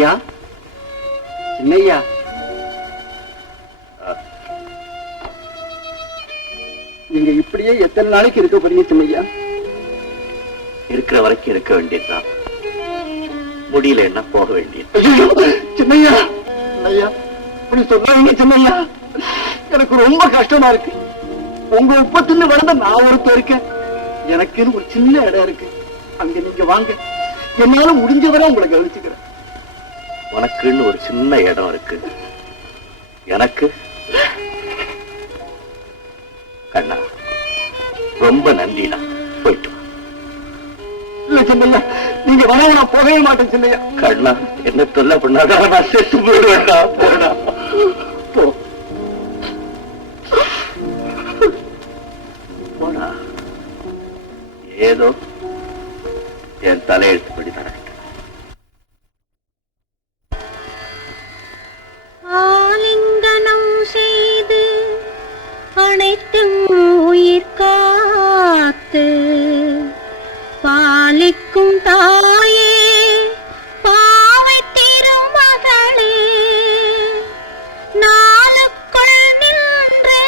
சின்னையா, சின்னையா, நீங்க இப்படியே எத்தனை நாளைக்கு இருக்க போறீங்க சின்னையா? இருக்கிற வரைக்கும் இருக்க வேண்டியதுதான், முடியல என்ன போக வேண்டியது. சின்னையா, சின்னையா, இப்படி சொல்லாதீங்க சின்னையா, எனக்கு ரொம்ப கஷ்டமா இருக்கு. உங்க உப்பத்துல வளர்ந்த நான் ஒருத்தர் இருக்கேன். எனக்குன்னு ஒரு சின்ன இடம் இருக்கு, அங்க நீங்க வாங்க, என்னால முடிஞ்சவரை உங்களை கவனிச்சுக்கிறேன். உனக்குன்னு ஒரு சின்ன இடம் இருக்கு, எனக்கு கண்ணா ரொம்ப நன்றிடா. போயிட்டு இல்ல சின்னையா, நீங்க வர நான் போகவே மாட்டேன் சின்னையா. கண்ணா என்ன தொல்லை பண்ணாடா, நான் செத்து போயிடுவேன்டா. போடா போ போடா. ஏதோ என் தலையெழுத்துப்படி நடக்க ஆலிங்கனம் செய்து அனைத்தும் உயிர் காத்து பாலிக்கும் தாயே, பாவை திருமகளே, நாளுக்குள் நின்று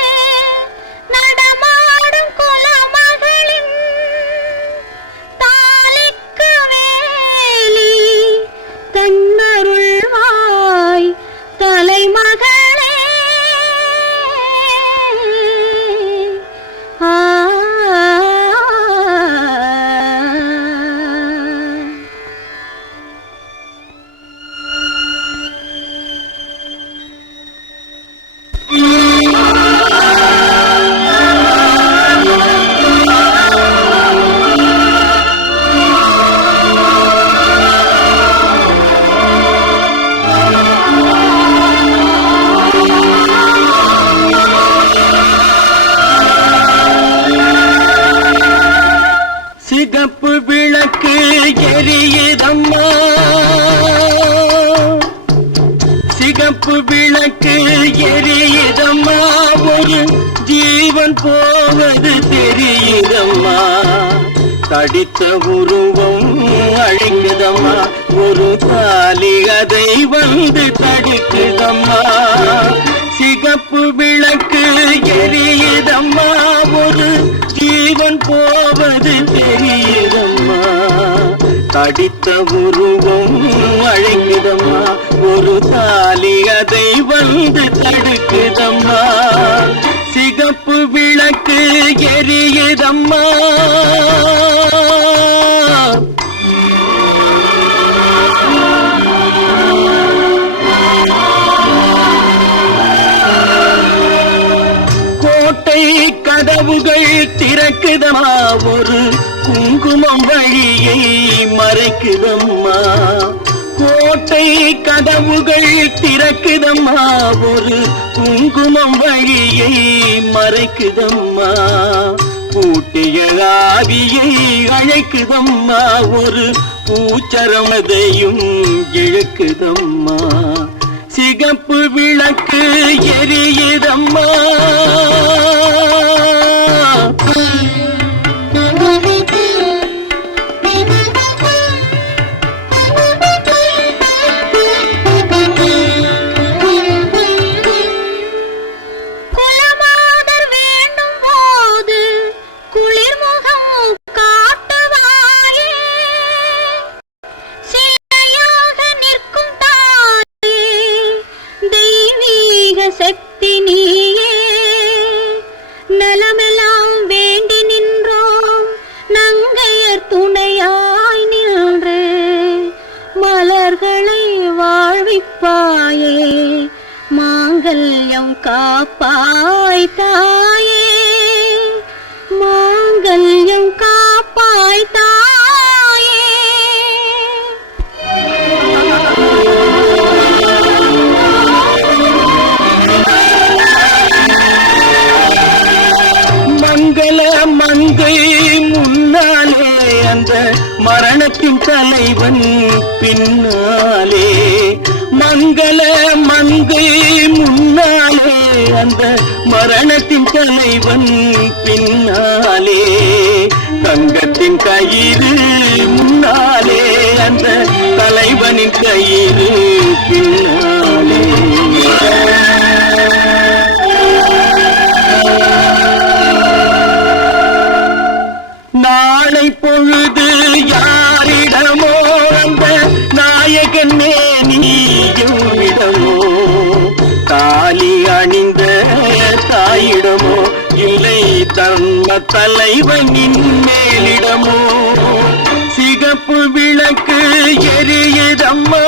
நடமாடும் குலமகளின் தாலிக்கு வேலி தன்னருள்வாய் தலைமகளே. சிகப்பு விளக்கு எரியுதம்மா, சிகப்பு விளக்கு எரியுதம்மா, ஒரு ஜீவன் போவது தெரியுதம்மா. தடித்த உருவம் அழைக்குதம்மா, ஒரு தாலி அதை வந்து தடுக்குதம்மா. சிகப்பு விளக்கு எரியுதம்மா, ஒரு ஜீவன் போவது தெரியுதம்மா. தடித்த உருவம் அழைக்குதம்மா, ஒரு தாலி அதை வந்து தடுக்குதம்மா. சிகப்பு விளக்கு எரியுதம்மா. கோட்டை கதவுகள் திறக்குதம்மா, ஒரு குங்குமம் வழியை மறைக்குதம்மா. கோட்டை கதவுகள் திறக்குதம்மா, ஒரு குங்குமம் வழியை மறைக்குதம்மா. பூட்டிய ஆவியை அழைக்குதம்மா, ஒரு பூச்சரமதையும் இழுக்குதம்மா. சிகப்பு விளக்கு எரியுதம்மா. சக்தி நீயே, நலமெல்லாம் வேண்டி நின்றோம், நங்கையர் துணையாய் நின்று மலர்களை வாழ்விப்பாயே, மாங்கல்யம் காப்பாய் தாயே, மாங்கல்யம் காப்பாய் தாயே. மங்கை முன்னாலே, அந்த மரணத்தின் தலைவன் பின்னாலே. மங்கள மங்கை முன்னாலே, அந்த மரணத்தின் தலைவன் பின்னாலே. தங்கத்தின் கயிறு முன்னாலே, அந்த தலைவனின் கயிறு பின்னாலே. நாளை பொழுது யாரிடமோ அந்த நாயகன் நீயும் இடமோ, தாலி அணிந்த தாயிடமோ, இல்லை தர்ம தலைவனின் மேலிடமோ. சிகப்பு விளக்கு எரியுதம்மா